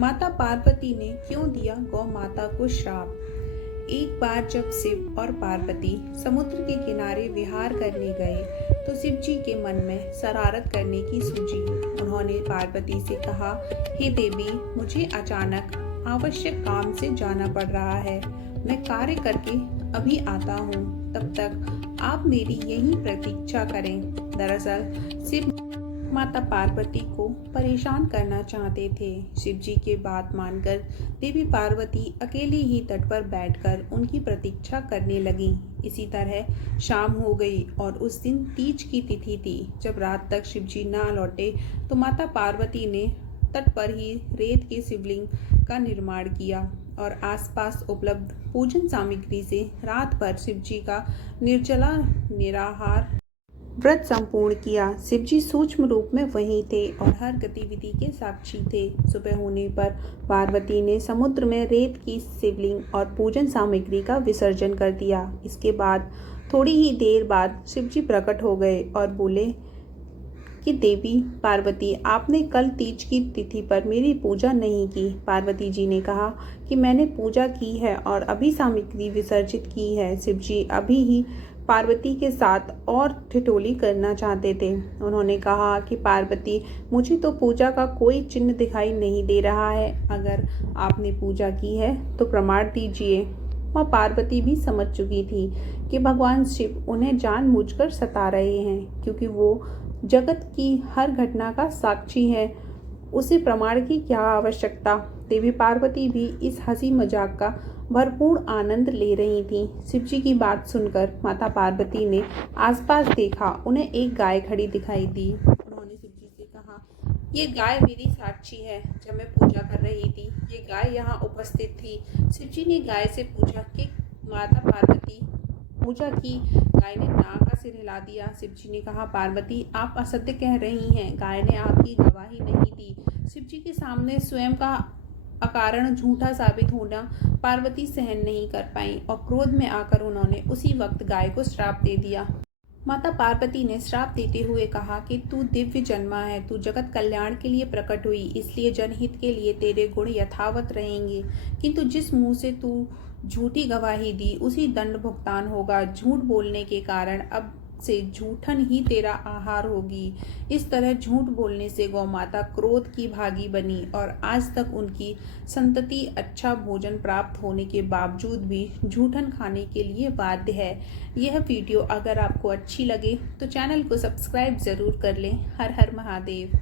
माता पार्वती ने क्यों दिया गौ माता को श्राप। एक बार जब शिव और पार्वती समुद्र के किनारे विहार करने गए तो शिव जी के मन में शरारत करने की सूझी। उन्होंने पार्वती से कहा, हे देवी, मुझे अचानक आवश्यक काम से जाना पड़ रहा है। मैं कार्य करके अभी आता हूँ, तब तक आप मेरी यहीं प्रतीक्षा करें। दरअसल शिव माता पार्वती को परेशान करना चाहते थे। शिव जी की बात मानकर देवी पार्वती अकेली ही तट पर बैठकर उनकी प्रतीक्षा करने लगी। इसी तरह शाम हो गई और उस दिन तीज की तिथि थी। जब रात तक शिव जी ना लौटे तो माता पार्वती ने तट पर ही रेत के शिवलिंग का निर्माण किया और आसपास उपलब्ध पूजन सामग्री से रात भर शिव जी का निर्जला निराहार व्रत संपूर्ण किया। शिवजी सूक्ष्म रूप में वहीं थे और हर गतिविधि के साक्षी थे। सुबह होने पर पार्वती ने समुद्र में रेत की शिवलिंग और पूजन सामग्री का विसर्जन कर दिया। इसके बाद थोड़ी ही देर बाद शिवजी प्रकट हो गए और बोले कि देवी पार्वती, आपने कल तीज की तिथि पर मेरी पूजा नहीं की। पार्वती जी ने कहा कि मैंने पूजा की है और अभी सामग्री विसर्जित की है। शिवजी अभी ही पार्वती के साथ और ठिठोली करना चाहते थे। उन्होंने कहा कि पार्वती, मुझे तो पूजा का कोई चिन्ह दिखाई नहीं दे रहा है। अगर आपने पूजा की है तो प्रमाण दीजिए। माँ पार्वती भी समझ चुकी थी कि भगवान शिव उन्हें जानबूझकर सता रहे हैं, क्योंकि वो जगत की हर घटना का साक्षी है। उसे प्रमाण की क्या आवश्यकता। देवी पार्वती भी इस हंसी मजाक का भरपूर आनंद ले रही थी। शिवजी की बात सुनकर माता पार्वती ने आसपास देखा। उन्हें एक गाय खड़ी दिखाई दी। उन्होंने शिवजी से कहा, ये गाय मेरी साक्षी है। जब मैं पूजा कर रही थी, ये गाय यहाँ उपस्थित थी। शिवजी ने गाय से पूछा कि माता पार्वती, पूजा की। गाय ने नाक का सिर हिला दिया। शिवजी ने कहा, पार्वती, आप असत्य कह रही हैं। गाय ने आपकी गवाही नहीं दी। शिवजी के सामने स्वयं का अकारण झूठा साबित होना पार्वती सहन नहीं कर पाई और क्रोध में आकर उन्होंने उसी वक्त गाय को श्राप दे दिया। माता पार्वती ने श्राप देते हुए कहा कि तू दिव्य जन्मा है, तू जगत कल्याण के लिए प्रकट हुई, इसलिए जनहित के लिए तेरे गुण यथावत रहेंगे। किंतु जिस मुंह से तू झूठी गवाही दी, उसी दंड भुगतान होगा। झूठ बोलने के कारण अब से झूठन ही तेरा आहार होगी। इस तरह झूठ बोलने से गौ माता क्रोध की भागी बनी और आज तक उनकी संतति अच्छा भोजन प्राप्त होने के बावजूद भी झूठन खाने के लिए बाध्य है। यह वीडियो अगर आपको अच्छी लगे तो चैनल को सब्सक्राइब जरूर कर लें। हर हर महादेव।